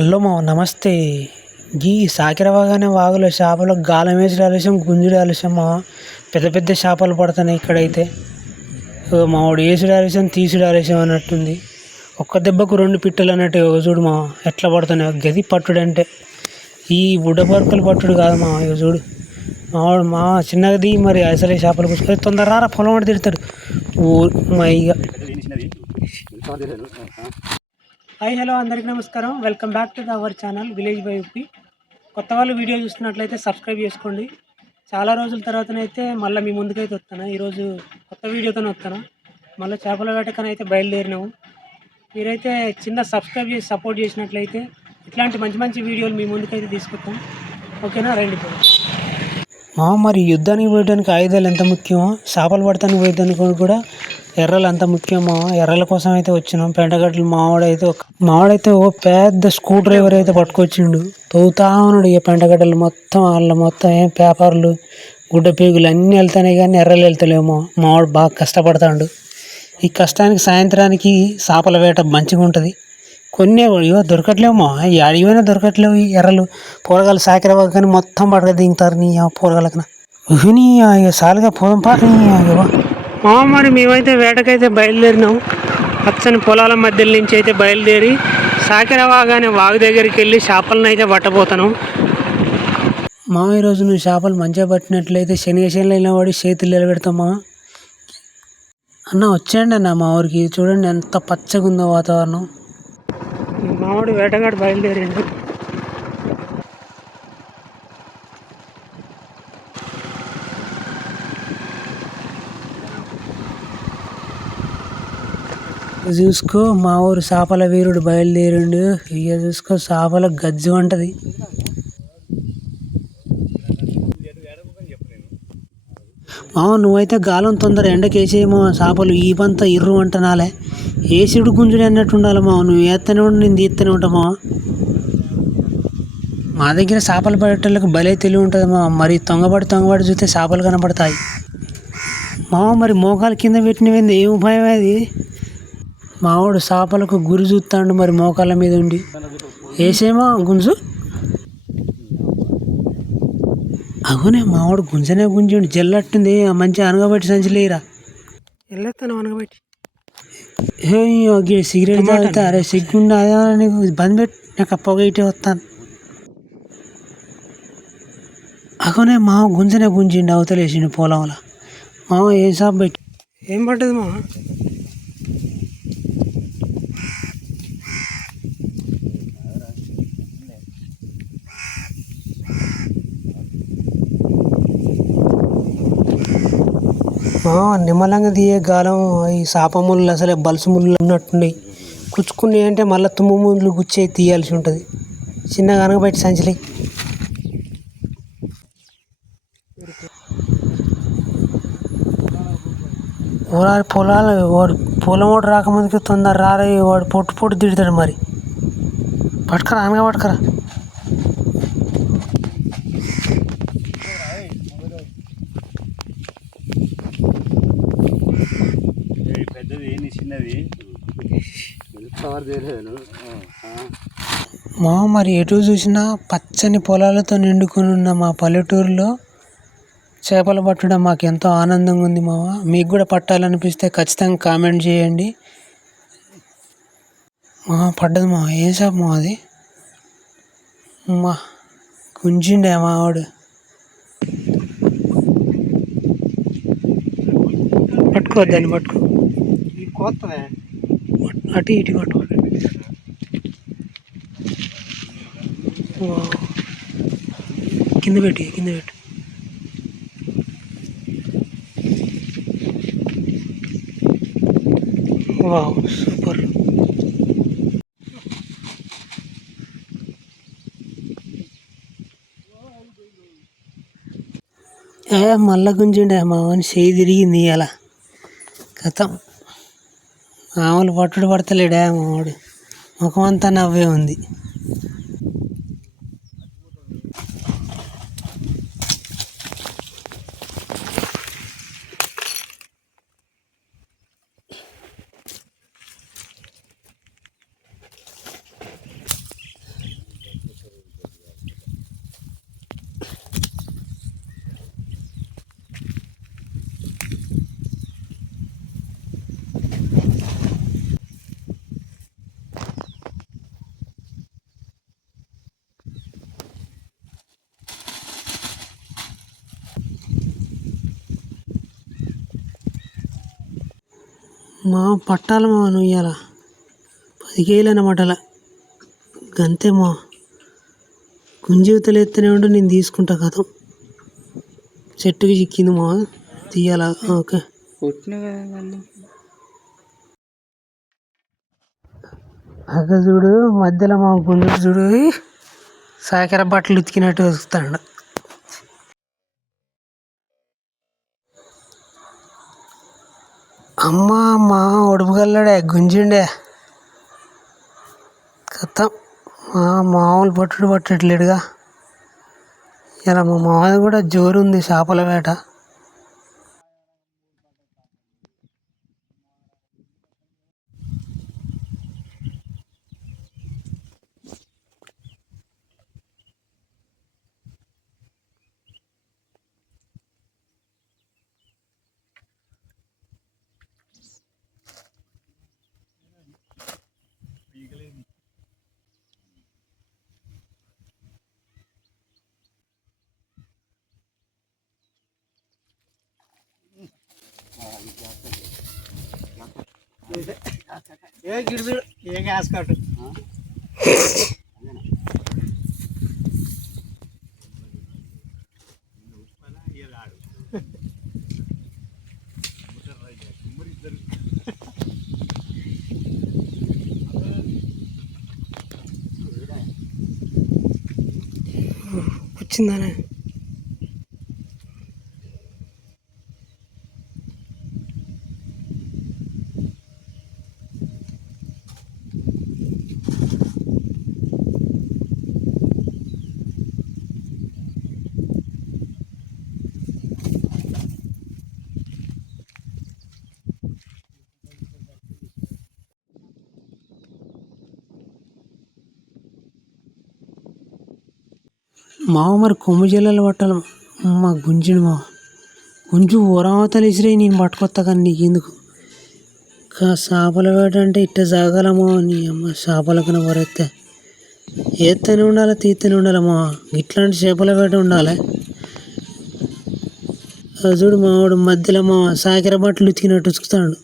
Hello మా నమస్తే. గీ సాకిరవాగానే వాగులో చేపలు గాలం వేసుడు ఆలస్యం, గుంజుడు ఆలస్యం. మా పెద్ద పెద్ద చేపలు పడుతున్నాయి ఇక్కడైతే. మావాడు వేసుడు ఆలస్యం, తీసుడు ఆలస్యం అన్నట్టుంది. ఒక్క దెబ్బకు రెండు పిట్టలు అన్నట్టు చూడు మా ఎట్లా పడుతున్నాయి. గది పట్టుడు అంటే ఈ బుడ్డపరుకలు పట్టుడు కాదు మా. చూడు మావాడు మా చిన్నది మరి అసలే చేపలు పుచ్చుకొని తొందర పొలం వాడు తిడతాడు. ఊ మా ఇక హాయ్ హలో అందరికీ నమస్కారం. Welcome back to our channel village by UP. కొత్త వాళ్ళు వీడియో చూస్తున్నట్లయితే సబ్స్క్రైబ్ చేసుకోండి. చాలా రోజుల తర్వాతనైతే మళ్ళీ మీ ముందుకైతే వస్తాను. ఈరోజు కొత్త వీడియోతో వస్తాను. మళ్ళీ చేపల వేటకనైతే బయలుదేరినాము. మీరైతే చిన్న సబ్స్క్రైబ్ చేసి సపోర్ట్ చేసినట్లయితే ఇట్లాంటి మంచి మంచి వీడియోలు మీ ముందుకైతే తీసుకొస్తాం. ఓకేనా, రండి. మరి యుద్ధానికి పోయడానికి ఆయుధాలు ఎంత ముఖ్యమో చేపలు పడటానికి పోయడానికి కూడా ఎర్రలు అంత ముఖ్యమో. ఎర్రల కోసం అయితే వచ్చినాం. పెంటగడ్డలు మావాడైతే ఓ పెద్ద స్క్రూ డ్రైవర్ అయితే పట్టుకొచ్చిండు. తవ్వుతా ఉన్నాడు. ఇక పెంటగడ్డలు మొత్తం వాళ్ళ మొత్తం ఏం పేపర్లు గుడ్డ పేగులు అన్నీ వెళ్తాయి కానీ ఎర్రలు వెళ్తలేమో. మావాడు బాగా కష్టపడతాడు. ఈ కష్టానికి సాయంత్రానికి చేపల వేట మంచిగా ఉంటుంది. కొన్ని దొరకట్లేమో, అడిగిపోయినా దొరకట్లేవు ఈ ఎర్రలు. పోరగాలు సాకిరవ కానీ మొత్తం పడక దిగుతారు నీ పోరగాలకన. నీ సాలుగా పోదాం పా. మరి మేమైతే వేటకైతే బయలుదేరినాం. పచ్చని పొలాల మధ్యలో నుంచి అయితే బయలుదేరి సాకిరవాగానే వాగు దగ్గరికి వెళ్ళి చేపలను అయితే పట్టబోతాను. ఈరోజు నువ్వు చేపలు మంచిగా పట్టినట్లయితే శనగ వాడి చేతులు నిలబెడతామా అన్న. వచ్చేయండి అన్న మా ఊరికి. చూడండి ఎంత పచ్చగా ఉందో వాతావరణం. మావాడు వేటగాడు బయలుదేరిండు. చూసుకో మా ఊరు చేపల వీరుడు బయలుదేరిండు. ఇక చూసుకో చేపల గజ్జు అంటది. నువ్వైతే గాలం తొందర ఎండకేసేమో. చేపలు ఈ పంత ఇర్రు అంటనాలే. ఏసుడు గుంజుడు అన్నట్టు ఉండాలి మా. నువ్వు వేస్తూనే ఉండి నేను తీస్తూనే ఉంటామా. మా దగ్గర చేపలు పడేటోళ్ళకి భలే తెలివి ఉంటుంది మా. మరి తొంగబడి చూస్తే చేపలు కనపడతాయి మరి మోకాలు కింద పెట్టినవింది ఏం ఉపాయం అది. మావాడు చేపలకు గురి చూస్తాడు మరి మోకాళ్ళ మీద ఉండి. వేసేమో గుంజు. అగునే మావాడు గుంజనే గుంజండి. జల్లట్టుంది మంచిగా అనగబెట్టి సంచలేరా. వెళ్ళేస్తాను అనగబెట్టి. సిగరెట్ తాగుతా. అరే సిగ్గుండా నీకు బంద్ పెట్టి నాకు పొగ ఇటే వస్తాను. అగనే మావ గుంజనే గుంజిండి అవతలేసిండు పొలంలో. మావ ఏం షాప్ పెట్టి ఏం పడ్డది మావ. నిమ్మలంగా తీయే గాలం. ఈ చేప ముళ్ళు అసలే బలుసు ముళ్ళు ఉన్నట్టున్నాయి. కుచ్చుకున్నాయి అంటే మళ్ళీ తుమ్ము ముళ్ళు గుచ్చే తీయాల్సి ఉంటుంది. చిన్నగా అనగబెట్టి సంచలే. పొలాలు వాడు పొలం వాడు రాకముందుకే తొందర రారే. వాడు పొట్టు తిడతాడు మరి. పట్టుకరా అనగా పట్టుకరా. మరి ఎటు చూసినా పచ్చని పొలాలతో నిండుకొని ఉన్న మా పల్లెటూరులో చేపలు పట్టడం మాకు ఎంతో ఆనందంగా ఉంది మావ. మీకు కూడా పట్టాలనిపిస్తే ఖచ్చితంగా కామెంట్ చేయండి. పడ్డది మా. ఏం చేప మా అది. గుంజిండే మావాడు. పట్టుకోవద్దని పట్టుకో. అటు ఇటు పట్టు. కింద పెట్టు. Wow super. మళ్ళా గుంజిండే మామని. చేయి తిరిగింది అలా కథం. మామూలు పట్టుడు పడతలేడా మావాడు. ముఖం అంతా నవ్వే ఉంది. మా పట్టాల మా నువ్వు ఇయ్యాల 10 కేజీలు అన్నమాట. అలా గంతే మా గుంజీవతలు ఎత్తనే ఉంటే నేను తీసుకుంటా కథం. చెట్టుకి చిక్కింది మా తీయాల. ఓకే అక్క చూడు మధ్యలో మా గుంజు చూడు సాకర బట్టలు ఉతికినట్టు వస్తాడు. అమ్మ మా ఉడుపుగల్లాడే గుంజిండే కథం. మామూలు పట్టట్లేడుగా. ఇలా మా మామది కూడా జోరుంది చేపల వేట. ఏ గిడుదు ఏ గ్యాస్ కట్టు వచ్చిందానే. మావ మరి కొమ్ము జిల్లాలు పట్టాలి మా గుంజిని మా గుంజు ఊరవతలు ఇసిరే నేను పట్టుకొస్తా కానీ నీకు ఎందుకు చేపల వేట అంటే ఇట్ట సాగాలమ్మా. నీ అమ్మ చేపల కన్నా వరెత్తే ఏత్తనే ఉండాలి తీస్తూనే ఉండాలమ్మా. ఇట్లాంటి చేపల వేట ఉండాలి. చూడు మావాడు మధ్యలో మా సాకిర బట్టలు ఉతికినట్టు ఉతుకుతాడు.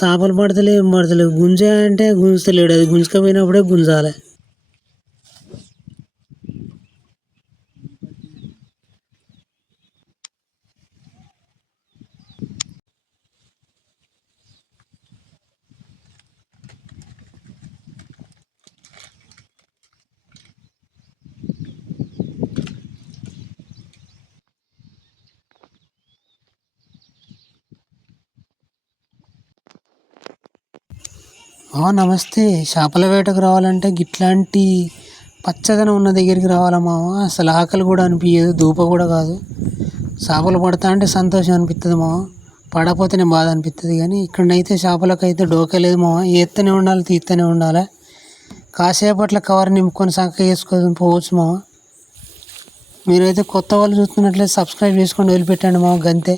చేపలు పడతలే ఏం పడతలేవు. గుంజ అంటే గుంజతలేడు. అది గుంజుకపోయినప్పుడే గుంజాలి. నమస్తే. చేపల వేటకు రావాలంటే గిట్లాంటి పచ్చదనం ఉన్న దగ్గరికి రావాలా మావ. అసలు ఆకలి కూడా అనిపించదు, దూప కూడా కాదు. చేపలు పడతా అంటే సంతోషం అనిపిస్తుంది మావ. పడపోతేనే బాధ అనిపిస్తుంది. కానీ ఇక్కడనైతే చేపలకైతే డోకే లేదు మావ. ఎత్తనే ఉండాలి, తీస్తూనే ఉండాలి. కాసేపట్ల కవర్ నింపుకొని సంక వేసుకొని పోవచ్చు మావ. మీరైతే కొత్త వాళ్ళు చూస్తున్నట్లయితే సబ్స్క్రైబ్ చేసుకొని వదిలిపెట్టండి మావ. గంతే.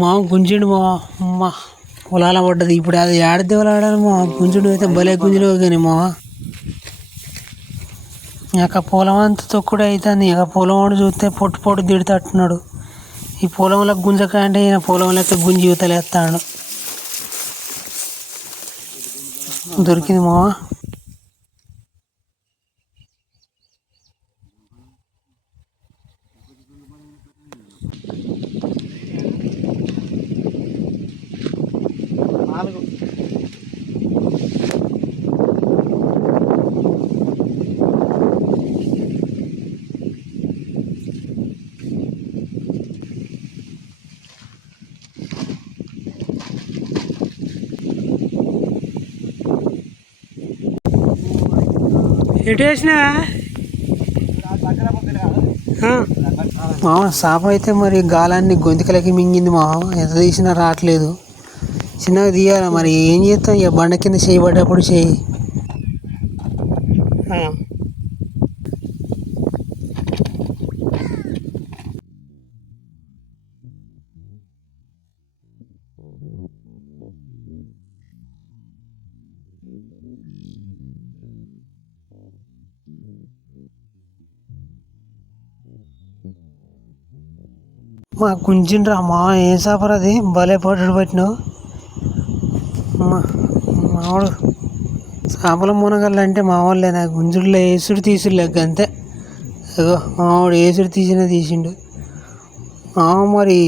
మా గుంజుడు మా పొలాల పడ్డది. ఇప్పుడు అది ఏడాది ఆడాలి మా గుంజుడు అయితే భలే గుంజుడు కానీ మా ఇక పొలం అంతా తొక్కుడు అవుతుంది. ఇక పొలం వాడు చూస్తే పొట్టు పొట్టు తిడుతట్టున్నాడు. ఈ పొలంలో గుంజకాయ అంటే ఈయన పొలంలోకి గుంజి యువతలేస్తాడు. దొరికింది మా ఎటు వేసినా చేప అయితే మరి గాలాన్ని గొంతుకలకి మింగింది మా. ఎంత తీసినా రావట్లేదు. చిన్నగా తీయాలి మరి. ఏం చేస్తాం ఇక బండ కింద చేయబడ్డప్పుడు చేయి. మా గుంజిండ్రా మా ఏం చేపరు అది భలే పట్టుడు పట్టినావు మావాడు. చేపల మునగళ్ళు అంటే మా వాళ్ళే, నాకు గుంజుడులో ఏసుడు తీసుడు లెక్క అంతే. ఇగో మావాడు ఏసుడు తీసిండు. మరి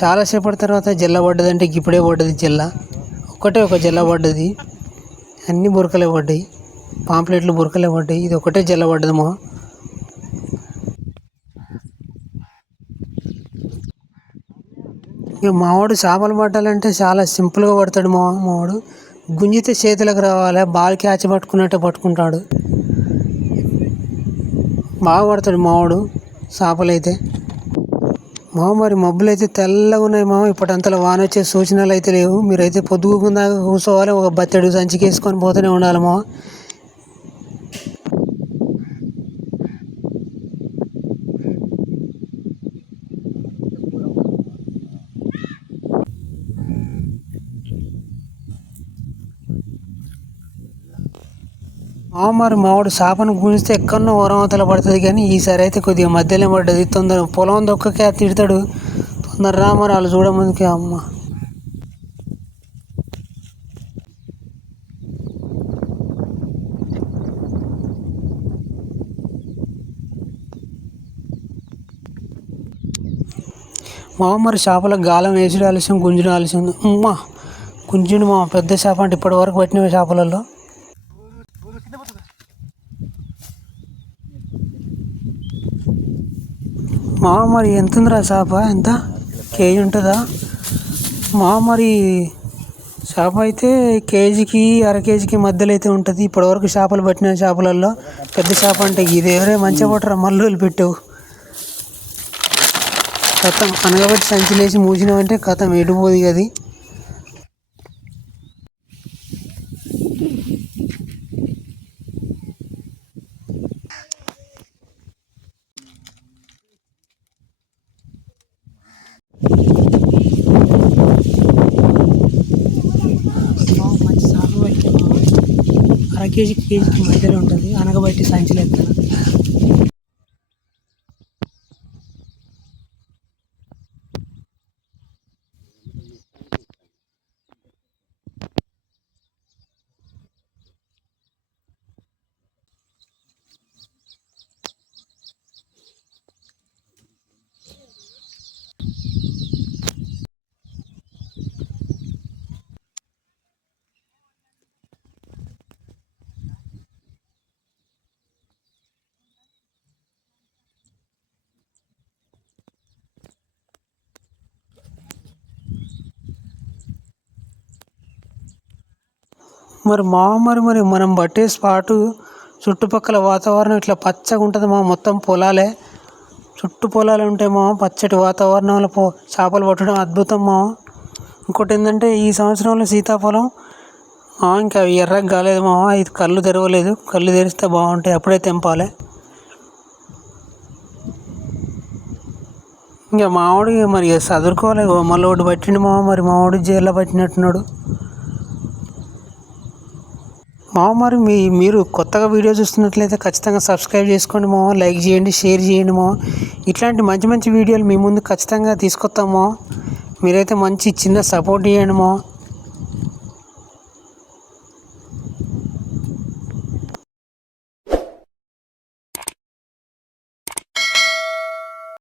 చాలాసేపటి తర్వాత జల్ల పడ్డది అంటే ఇప్పుడే పడ్డది జల్ల. ఒక జల్ల పడ్డది, అన్నీ బురకలే పడ్డాయి, పాంప్లెట్లు బురకలే పడ్డాయి. ఇది ఒకటే జల్ల పడ్డది ఇక మావాడు చేపలు పట్టాలంటే చాలా సింపుల్గా పడతాడు. మావాడు గుంజితే చేతులకు రావాలి, బాల్ క్యాచ్ పట్టుకున్నట్టే పట్టుకుంటాడు. బాగా పడతాడు మావాడు చేపలు అయితే. మరి మబ్బులు అయితే తెల్లగా ఉన్నాయి ఇప్పటింతలో వాన వచ్చే సూచనలు అయితే లేవు. మీరైతే పొద్దుగుకుందాక కూర్చోవాలి, ఒక బత్తెడు సంచికి వేసుకొని పోతూనే ఉండాలి మరి మావాడు చేపను గుంజితే ఎక్కడో వరవతల పడుతుంది, కానీ ఈసారి అయితే కొద్దిగా మధ్యలో పడ్డది. తొందర పొలం దొక్కకే తిడతాడు, తొందర రా మరి వాళ్ళు చూడముందుకే. అమ్మ మరి చేపలకు గాలం వేసుడు ఆలస్యం, గుంజుడు ఆలస్యం. గుంజుడు పెద్ద చేప అంటే ఇప్పటి వరకు పట్టినవి చేపలలో. మరి ఎంత ఉందిరా చేప? ఎంత కేజీ ఉంటుందా? మరి చేప అయితే కేజీకి అర కేజీకి మధ్యలో అయితే ఉంటుంది. ఇప్పటివరకు చేపలు పట్టిన చేపలలో పెద్ద చేప అంటే ఇది. ఎవరే మంచిగా పట్టరా, మళ్ళీ పెట్టావు కథం అనగబట్టి సంచిలేసి మూసినావంటే కథం ఎడిపోదు అది. అర కేజీకి మధ్యలో ఉంటుంది, అనగబట్టి సంచులు ఎత్తాను. మరి మనం పట్టే స్పాటు చుట్టుపక్కల వాతావరణం ఇట్లా పచ్చగా ఉంటుంది మొత్తం పొలాలే, చుట్టూ పొలాలు ఉంటాయి పచ్చటి వాతావరణంలో చేపలు పట్టడం అద్భుతం ఇంకోటి ఏంటంటే ఈ సంవత్సరంలో సీతాఫలం ఇంకా ఎర్రగా కాలేదు ఇది కళ్ళు తెరవలేదు, కళ్ళు తెరిస్తే బాగుంటాయి, అప్పుడే తెంపాలి. ఇంకా మావాడు మరి చదువుకోవాలి, మళ్ళీ ఒకటి పట్టిండు మరి మావాడు జైల్లో పట్టినట్టున్నాడు. మరి మీరు కొత్తగా వీడియో చూస్తున్నట్లయితే ఖచ్చితంగా సబ్స్క్రైబ్ చేసుకోండి లైక్ చేయండి, షేర్ చేయండి ఇట్లాంటి మంచి మంచి వీడియోలు మీ ముందు ఖచ్చితంగా తీసుకొస్తాము. మీరైతే మంచి చిన్న సపోర్ట్ చేయండి